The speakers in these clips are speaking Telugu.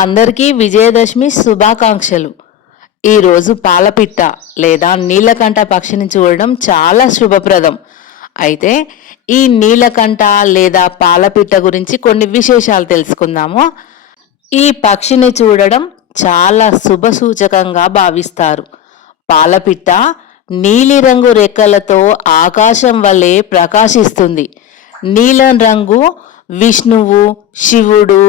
అందరికీ విజయదశమి శుభాకాంక్షలు. ఈరోజు పాలపిట్ట లేదా నీలకంఠ పక్షిని చూడడం చాలా శుభప్రదం. అయితే ఈ నీలకంఠ లేదా పాలపిట్ట గురించి కొన్ని విశేషాలు తెలుసుకుందాము. ఈ పక్షిని చూడడం చాలా శుభ సూచకంగా భావిస్తారు. పాలపిట్ట నీలిరంగు రెక్కలతో ఆకాశం వలె ప్రకాశిస్తుంది. నీలం రంగు విష్ణువు శివుడు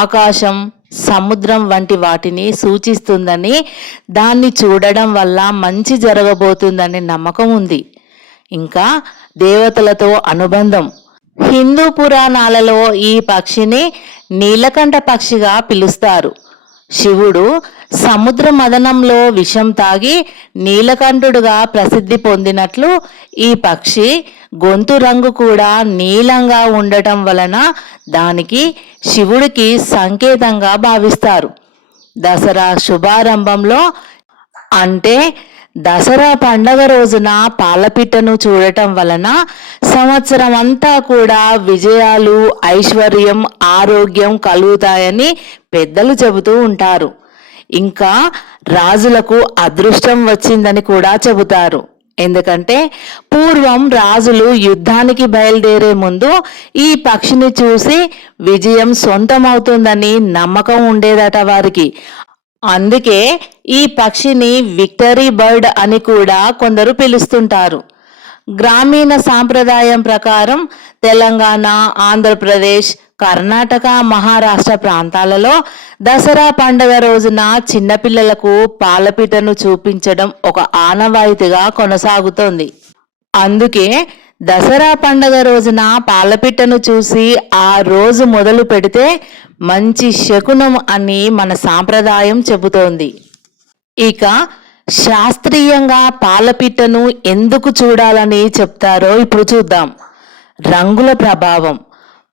ఆకాశం సముద్రం వంటి వాటిని సూచిస్తుందని దాన్ని చూడడం వల్ల మంచి జరగబోతుందనే నమ్మకం ఉంది. ఇంకా దేవతలతో అనుబంధం. హిందూ పురాణాలలో ఈ పక్షిని నీలకంఠ పక్షిగా పిలుస్తారు. శివుడు సముద్ర మదనంలో విషం తాగి నీలకంఠుడుగా ప్రసిద్ధి పొందినట్లు ఈ పక్షి గొంతు రంగు కూడా నీలంగా ఉండటం వలన దానికి శివుడికి సంకేతంగా భావిస్తారు. దసరా శుభారంభంలో అంటే దసరా పండగ రోజున పాలపిట్టను చూడటం వలన సంవత్సరం అంతా కూడా విజయాలు ఐశ్వర్యం ఆరోగ్యం కలుగుతాయని పెద్దలు చెబుతూ ఉంటారు. ఇంకా రాజులకు అదృష్టం వచ్చిందని కూడా చెబుతారు. ఎందుకంటే పూర్వం రాజులు యుద్ధానికి బయలుదేరే ముందు ఈ పక్షిని చూసి విజయం సొంతమవుతుందని నమ్మకం ఉండేదట వారికి. అందుకే ఈ పక్షిని విక్టరీ బర్డ్ అని కూడా కొందరు పిలుస్తుంటారు. గ్రామీణ సాంప్రదాయం ప్రకారం తెలంగాణ ఆంధ్రప్రదేశ్ కర్ణాటక మహారాష్ట్ర ప్రాంతాలలో దసరా పండుగ రోజున చిన్నపిల్లలకు పాలపీటను చూపించడం ఒక ఆనవాయితీగా కొనసాగుతోంది. అందుకే దసరా పండగ రోజున పాలపిట్టను చూసి ఆ రోజు మొదలు పెడితే మంచి శకునం అని మన సాంప్రదాయం చెబుతోంది. ఇక శాస్త్రీయంగా పాలపిట్టను ఎందుకు చూడాలని చెప్తారో ఇప్పుడు చూద్దాం. రంగుల ప్రభావం.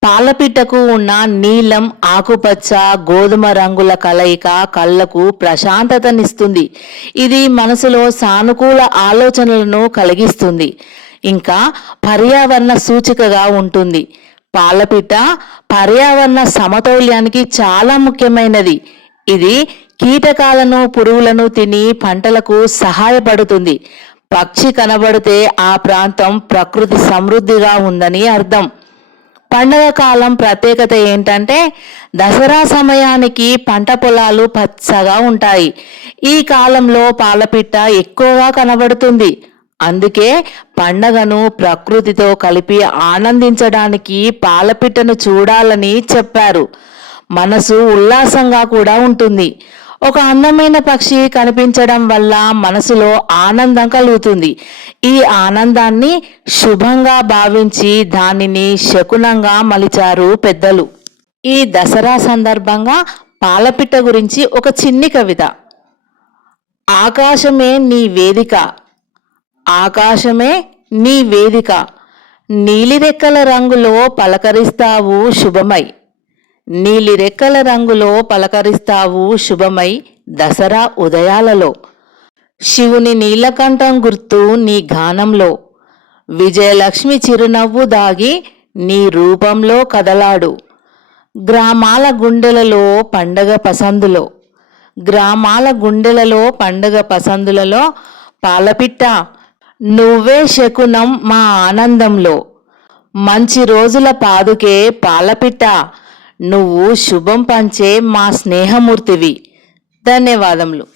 పాలపిట్టకు ఉన్న నీలం ఆకుపచ్చ గోధుమ రంగుల కలయిక కళ్ళకు ప్రశాంతతనిస్తుంది. ఇది మనసులో సానుకూల ఆలోచనలను కలిగిస్తుంది. ఇంకా పర్యావరణ సూచికగా ఉంటుంది. పాలపిట్ట పర్యావరణ సమతౌల్యానికి చాలా ముఖ్యమైనది. ఇది కీటకాలను పురుగులను తిని పంటలకు సహాయపడుతుంది. పక్షి కనబడితే ఆ ప్రాంతం ప్రకృతి సమృద్ధిగా ఉందని అర్థం. పండగ కాలం ప్రత్యేకత ఏంటంటే దసరా సమయానికి పంట పొలాలు పచ్చగా ఉంటాయి. ఈ కాలంలో పాలపిట్ట ఎక్కువగా కనబడుతుంది. అందుకే పండగను ప్రకృతితో కలిపి ఆనందించడానికి పాలపిట్టను చూడాలని చెప్పారు. మనసు ఉల్లాసంగా కూడా ఉంటుంది. ఒక అందమైన పక్షి కనిపించడం వల్ల మనసులో ఆనందం కలుగుతుంది. ఈ ఆనందాన్ని శుభంగా భావించి దానిని శకునంగా మలిచారు పెద్దలు. ఈ దసరా సందర్భంగా పాలపిట్ట గురించి ఒక చిన్ని కవిత. ఆకాశమే నీ వేదిక. ఆకాశమే నీ వేదిక. నీలిరెక్కల రంగులో పలకరిస్తావు శుభమై. నీలి రెక్కల రంగులో పలకరిస్తావు శుభమై దసరా ఉదయాలలో. శివుని నీలకంఠం గుర్తు నీ గానంలో. విజయలక్ష్మి చిరునవ్వు దాగి నీ రూపంలో కదలాడు. గ్రామాల గుండెలలో పండగ పసందులో. గ్రామాల గుండెలలో పండగ పసందులలో పాలపిట్ట నువ్వే శకునం మా ఆనందంలో. మంచి రోజుల పాదుకే పాలపిట్ట నువ్వు శుభం పంచే మా స్నేహమూర్తివి. ధన్యవాదములు.